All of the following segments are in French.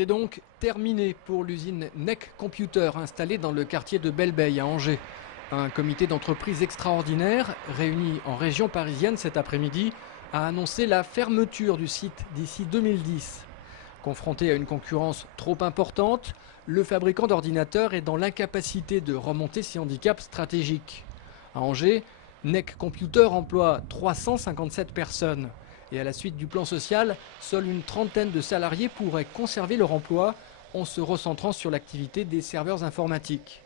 C'est donc terminé pour l'usine NEC Computer installée dans le quartier de Belle-Beille à Angers. Un comité d'entreprise extraordinaire, réuni en région parisienne cet après-midi, a annoncé la fermeture du site d'ici 2010. Confronté à une concurrence trop importante, le fabricant d'ordinateurs est dans l'incapacité de remonter ses handicaps stratégiques. À Angers, NEC Computer emploie 357 personnes. Et à la suite du plan social, seule une trentaine de salariés pourraient conserver leur emploi en se recentrant sur l'activité des serveurs informatiques.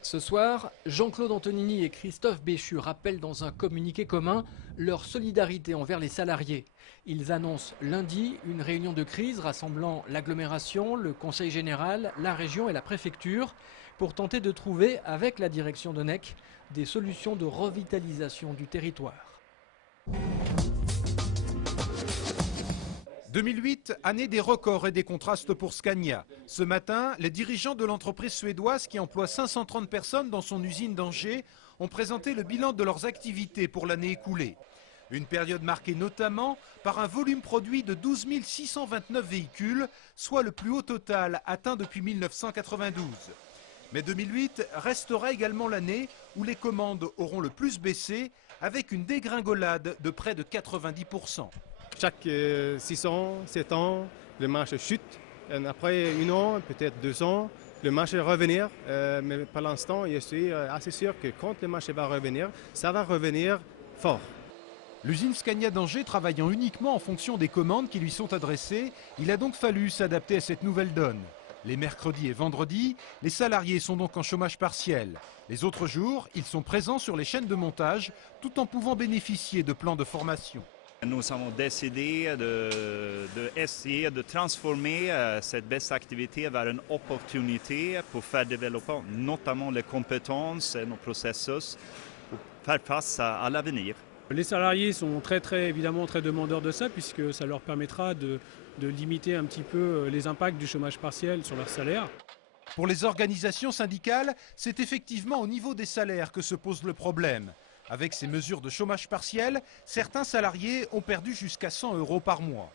Ce soir, Jean-Claude Antonini et Christophe Béchu rappellent dans un communiqué commun leur solidarité envers les salariés. Ils annoncent lundi une réunion de crise rassemblant l'agglomération, le conseil général, la région et la préfecture pour tenter de trouver, avec la direction de NEC, des solutions de revitalisation du territoire. 2008, année des records et des contrastes pour Scania. Ce matin, les dirigeants de l'entreprise suédoise qui emploie 530 personnes dans son usine d'Angers ont présenté le bilan de leurs activités pour l'année écoulée. Une période marquée notamment par un volume produit de 12 629 véhicules, soit le plus haut total atteint depuis 1992. Mais 2008 restera également l'année où les commandes auront le plus baissé, avec une dégringolade de près de 90%. Chaque 6 ans, 7 ans, le marché chute. Et après 1 an, peut-être 2 ans, le marché va revenir. Mais pour l'instant, je suis assez sûr que quand le marché va revenir, ça va revenir fort. L'usine Scania d'Angers travaillant uniquement en fonction des commandes qui lui sont adressées, il a donc fallu s'adapter à cette nouvelle donne. Les mercredis et vendredis, les salariés sont donc en chômage partiel. Les autres jours, ils sont présents sur les chaînes de montage tout en pouvant bénéficier de plans de formation. Nous avons décidé d'essayer de transformer cette baisse d'activité vers une opportunité pour faire développer notamment les compétences et nos processus pour faire face à l'avenir. Les salariés sont évidemment très demandeurs de ça puisque ça leur permettra de limiter un petit peu les impacts du chômage partiel sur leur salaire. Pour les organisations syndicales, c'est effectivement au niveau des salaires que se pose le problème. Avec ces mesures de chômage partiel, certains salariés ont perdu jusqu'à 100 € par mois.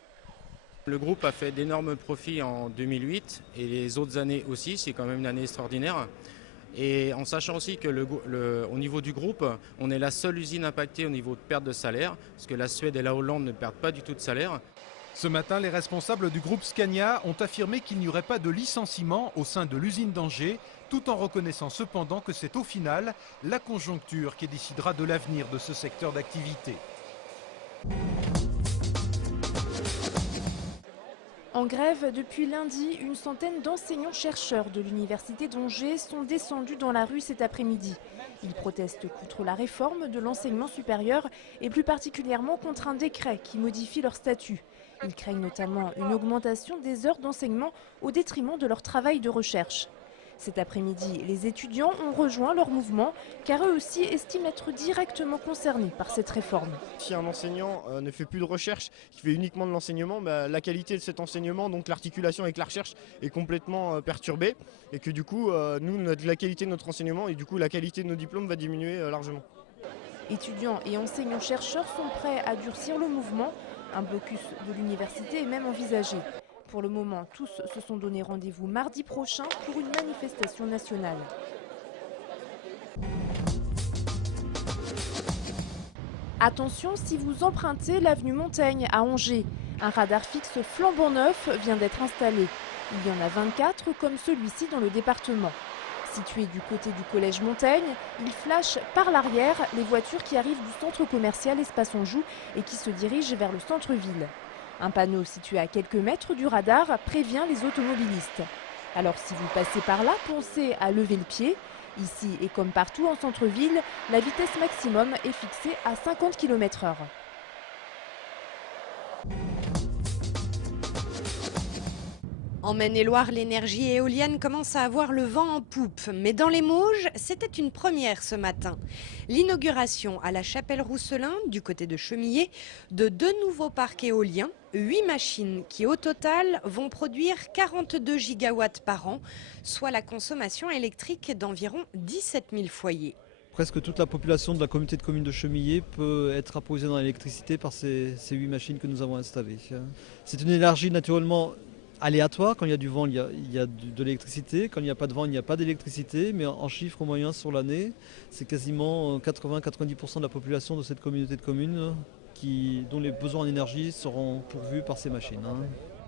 Le groupe a fait d'énormes profits en 2008 et les autres années aussi, c'est quand même une année extraordinaire. Et en sachant aussi que au niveau du groupe, on est la seule usine impactée au niveau de perte de salaire, parce que la Suède et la Hollande ne perdent pas du tout de salaire. Ce matin, les responsables du groupe Scania ont affirmé qu'il n'y aurait pas de licenciement au sein de l'usine d'Angers, tout en reconnaissant cependant que c'est au final la conjoncture qui décidera de l'avenir de ce secteur d'activité. En grève depuis lundi, une centaine d'enseignants-chercheurs de l'université d'Angers sont descendus dans la rue cet après-midi. Ils protestent contre la réforme de l'enseignement supérieur et plus particulièrement contre un décret qui modifie leur statut. Ils craignent notamment une augmentation des heures d'enseignement au détriment de leur travail de recherche. Cet après-midi, les étudiants ont rejoint leur mouvement car eux aussi estiment être directement concernés par cette réforme. Si un enseignant ne fait plus de recherche, qui fait uniquement de l'enseignement, la qualité de cet enseignement, donc l'articulation avec la recherche est complètement perturbée et que du coup, la qualité de notre enseignement et du coup la qualité de nos diplômes va diminuer largement. Étudiants et enseignants-chercheurs sont prêts à durcir le mouvement. Un blocus de l'université est même envisagé. Pour le moment, tous se sont donné rendez-vous mardi prochain pour une manifestation nationale. Attention si vous empruntez l'avenue Montaigne à Angers. Un radar fixe flambant neuf vient d'être installé. Il y en a 24 comme celui-ci dans le département. Situé du côté du collège Montaigne, il flash par l'arrière les voitures qui arrivent du centre commercial Espace Anjou et qui se dirigent vers le centre-ville. Un panneau situé à quelques mètres du radar prévient les automobilistes. Alors si vous passez par là, pensez à lever le pied. Ici et comme partout en centre-ville, la vitesse maximum est fixée à 50 km/h. En Maine-et-Loire, l'énergie éolienne commence à avoir le vent en poupe. Mais dans les Mauges, c'était une première ce matin. L'inauguration à la Chapelle-Rousselin, du côté de Chemillé, de 2 nouveaux parcs éoliens, 8 machines qui au total vont produire 42 gigawatts par an, soit la consommation électrique d'environ 17 000 foyers. Presque toute la population de la communauté de communes de Chemillé peut être approvissionnée dans l'électricité par ces 8 machines que nous avons installées. C'est une énergie naturellement aléatoire. Quand il y a du vent, il y a de l'électricité. Quand il n'y a pas de vent, il n'y a pas d'électricité. Mais en chiffre moyen sur l'année, c'est quasiment 80-90% de la population de cette communauté de communes dont les besoins en énergie seront pourvus par ces machines.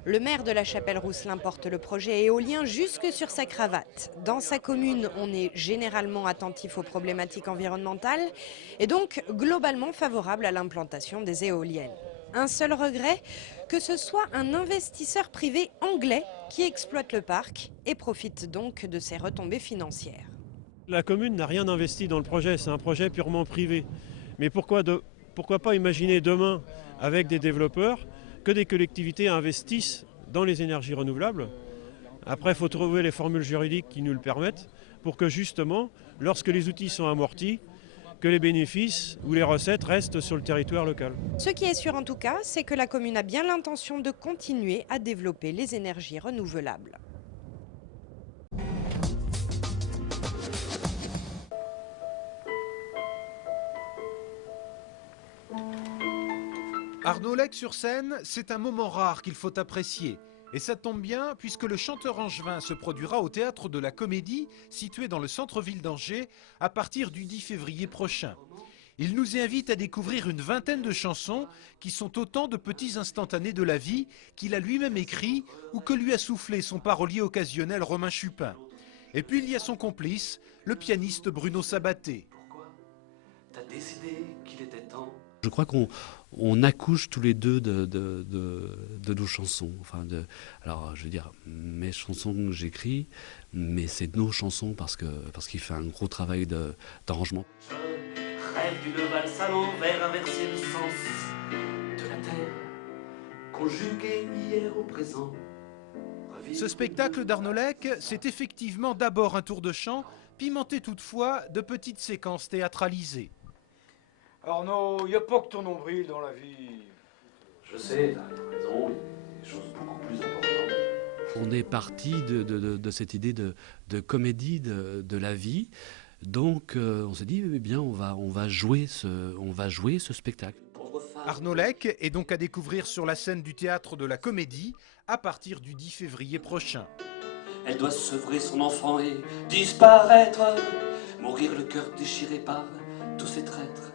Le maire de la Chapelle-Rousselin porte le projet éolien jusque sur sa cravate. Dans sa commune, on est généralement attentif aux problématiques environnementales et donc globalement favorable à l'implantation des éoliennes. Un seul regret, que ce soit un investisseur privé anglais qui exploite le parc et profite donc de ses retombées financières. La commune n'a rien investi dans le projet, c'est un projet purement privé. Mais pourquoi pas imaginer demain, avec des développeurs, que des collectivités investissent dans les énergies renouvelables. Après, il faut trouver les formules juridiques qui nous le permettent pour que justement, lorsque les outils sont amortis, que les bénéfices ou les recettes restent sur le territoire local. Ce qui est sûr en tout cas, c'est que la commune a bien l'intention de continuer à développer les énergies renouvelables. Arnolec-sur-Seine, c'est un moment rare qu'il faut apprécier. Et ça tombe bien puisque le chanteur angevin se produira au Théâtre de la Comédie, situé dans le centre-ville d'Angers, à partir du 10 février prochain. Il nous invite à découvrir une vingtaine de chansons qui sont autant de petits instantanés de la vie qu'il a lui-même écrit ou que lui a soufflé son parolier occasionnel Romain Chupin. Et puis il y a son complice, le pianiste Bruno Sabaté. T'as décidé qu'il était temps. Je crois qu'on accouche tous les deux de nos chansons. Enfin alors, je veux dire, mes chansons que j'écris, mais c'est nos chansons parce qu'il fait un gros travail d'arrangement. Je rêve d'une valse à l'envers, inverser le sens de la terre, conjugué hier au présent. Ce spectacle d'Arnolec, c'est effectivement d'abord un tour de chant, pimenté toutefois de petites séquences théâtralisées. Arnaud, il n'y a pas que ton nombril dans la vie. Je sais, t'as raison, il y a des choses beaucoup plus importantes. On est parti de cette idée de comédie de la vie. Donc on s'est dit, eh bien, on va jouer ce spectacle. Arnolec est donc à découvrir sur la scène du Théâtre de la Comédie à partir du 10 février prochain. Elle doit sevrer son enfant et disparaître, mourir le cœur déchiré par tous ces traîtres.